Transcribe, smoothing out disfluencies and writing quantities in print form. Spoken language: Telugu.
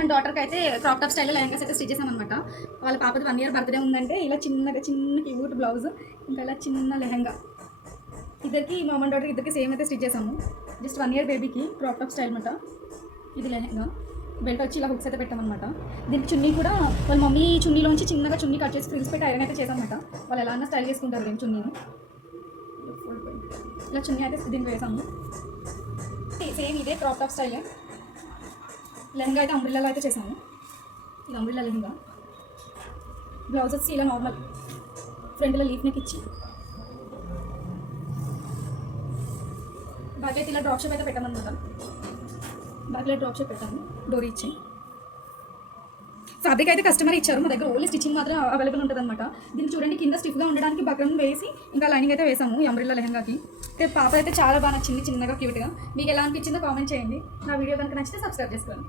అండ్ డాటర్కి అయితే క్రాప్ టాప్ స్టైల్లో లెహంగాస్ అయితే స్టిచ్ చేసామన్నమాట. వాళ్ళ పాపది 1 year బర్త్డే ఉందంటే ఇలా చిన్న క్యూట్ బ్లౌజ్, ఇంకా ఇలా చిన్న లెహంగా, ఇద్దరికి మామ్ అండ్ డాటర్ ఇద్దరికి సేమ్ అయితే స్టిచ్ చేసాము. జస్ట్ 1 year బేబీకి క్రాప్ టాప్ స్టైల్ అనమాట. ఇది లెహంగా, బెల్ట్ వచ్చి ఇలా హుక్స్ అయితే పెట్టామన్నమాట. దీనికి చున్నీ కూడా వాళ్ళ మమ్మీ చున్నీలోంచి చిన్నగా చున్నీ కట్ చేసి ఫ్రిల్స్ పెట్టి ఐరన్ అయితే చేసామన్నమాట. వాళ్ళు ఎలా అన్నా స్టైల్ చేసుకుంటారు దీని చున్నీని. ఇలా చున్నీ అయితే దీనికి వేసాము. సేమ్ ఇదే క్రాప్ టాప్ స్టైలే. లెహంగా అయితే అంబ్రిల్లాలో అయితే చేసాము. ఇది అంబ్రిల్లా లెహంగా. బ్లౌజ్ వచ్చి ఇలా నార్మల్ ఫ్రంట్లో లీఫ్ నెక్ ఇచ్చి బ్యాక్ అయితే ఇలా డ్రాప్ షేప్ అయితే పెట్టామన్నమాట. బ్యాక్లో డ్రాప్ షేప్ పెట్టాము డోరీ ఇచ్చి. ఫ్యాబ్రిక్ అయితే కస్టమర్ ఇచ్చారు, మా దగ్గర ఓన్లీ స్టిచ్చింగ్ మాత్రం అవైలబుల్ ఉంటుంది అనమాట. దీన్ని చూడండి కింద స్టిఫ్గా ఉండడానికి బక్రం వేసి ఇంకా లైనింగ్ అయితే వేసాము ఈ అంబ్రిల్లా లెహంగాకి. పాప అయితే చాలా బాగా నచ్చింది, చిన్నగా క్యూట్గా. మీకు ఎలా అనిపించిందో కామెంట్ చేయండి. నా వీడియో కనుక నచ్చితే సబ్స్క్రైబ్ చేసుకోండి.